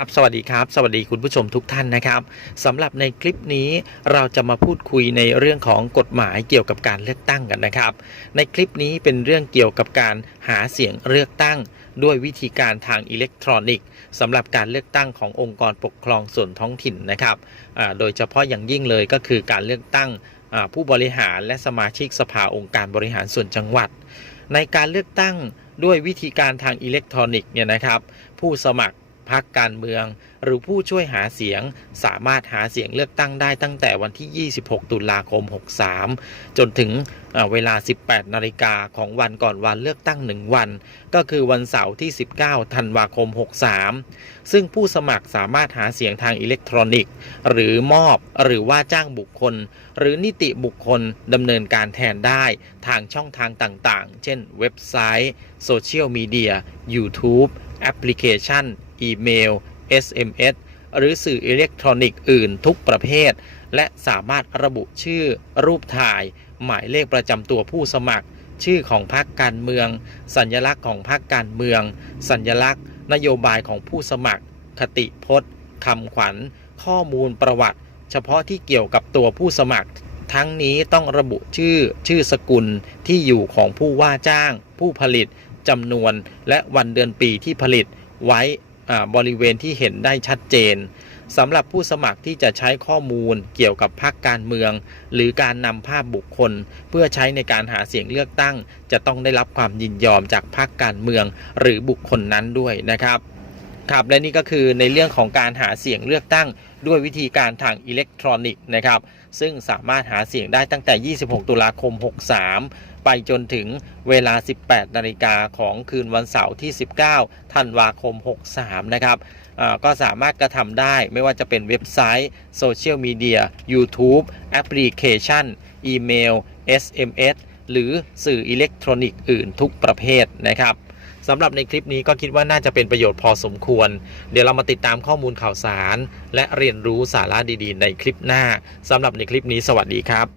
ครับสวัสดีครับ สวัสดีคุณผู้ชมทุกท่านนะครับสำหรับในคลิปนี้เราจะมาพูดคุยในเรื่องของกฎหมายเกี่ยวกับการเลือกตั้งกันนะครับ ในคลิปนี้เป็นเรื่องเกี่ยวกับการหาเสียงเลือกตั้ง ด้วยวิธีการทางอิเล็กทรอนิกส์สำหรับการเลือกตั้งขององค์กรปกครองส่วนท้องถิ่นนะครับโดยเฉพาะอย่างยิ่งเลยก็คือการเลือกตั้งผู้บริหารและสมาชิกสภาองค์การบริหารส่วนจังหวัด ในการเลือกตั้งด้วยวิธีการทางอิเล็กทรอนิกส์เนี่ยนะครับ ผู้สมัคร พรรคการเมือง หรือผู้ช่วยหาเสียง สามารถหาเสียงเลือกตั้งได้ตั้งแต่วันที่ 26 ตุลาคม 63 จนถึงเอ่อเวลา 18 นาฬิกาของวันก่อนวันเลือกตั้ง 1 วัน ก็คือวันเสาร์ที่ 19 ธันวาคม 63 ซึ่งผู้สมัครสามารถหาเสียงทางอิเล็กทรอนิกส์ หรือมอบหรือว่าจ้างบุคคล หรือนิติบุคคลดำเนินการแทนได้ทางช่องทางต่างๆ เช่น เว็บไซต์ โซเชียลมีเดีย YouTube แอปพลิเคชัน อีเมล SMS หรือสื่ออิเล็กทรอนิกส์อื่นทุกประเภท และสามารถระบุชื่อ รูปถ่าย หมายเลขประจำตัวผู้สมัคร ชื่อของพรรคการเมือง สัญลักษณ์ของพรรคการเมือง สัญลักษณ์ นโยบายของผู้สมัคร คติพจน์คำขวัญ ข้อมูลประวัติ เฉพาะที่เกี่ยวกับตัวผู้สมัคร ทั้งนี้ต้องระบุชื่อ ชื่อสกุล ที่อยู่ของผู้ว่าจ้าง ผู้ผลิตจำนวน และวันเดือนปีที่ผลิตไว้ บริเวณที่เห็นได้ชัดเจนสำหรับผู้สมัครที่จะใช้ข้อมูลเกี่ยวกับพรรคการเมือง หรือการนำภาพบุคคล เพื่อใช้ในการหาเสียงเลือกตั้ง จะต้องได้รับความยินยอมจากพรรคการเมือง หรือบุคคลนั้นด้วยนะครับครับและนี่ก็คือในเรื่องของการหาเสียงเลือกตั้งด้วยวิธีการทางอิเล็กทรอนิกส์นะครับ ซึ่งสามารถหาเสียงได้ตั้งแต่ 26 ตุลาคม 63 ไปจนถึงเวลา 18 นาฬิกาของคืนวันเสาร์ที่ 19 ธันวาคม 63 นะครับก็สามารถกระทำได้ไม่ว่าจะเป็นเว็บไซต์โซเชียลมีเดีย YouTube แอปพลิเคชัน อีเมล SMS หรือสื่ออิเล็กทรอนิกส์อื่นทุกประเภทนะครับ สำหรับในคลิปนี้ก็คิดว่าน่าจะเป็นประโยชน์พอสมควร เดี๋ยวเรามาติดตามข้อมูลข่าวสาร และเรียนรู้สาระดีๆ ในคลิปหน้าสำหรับในคลิปนี้สวัสดีครับ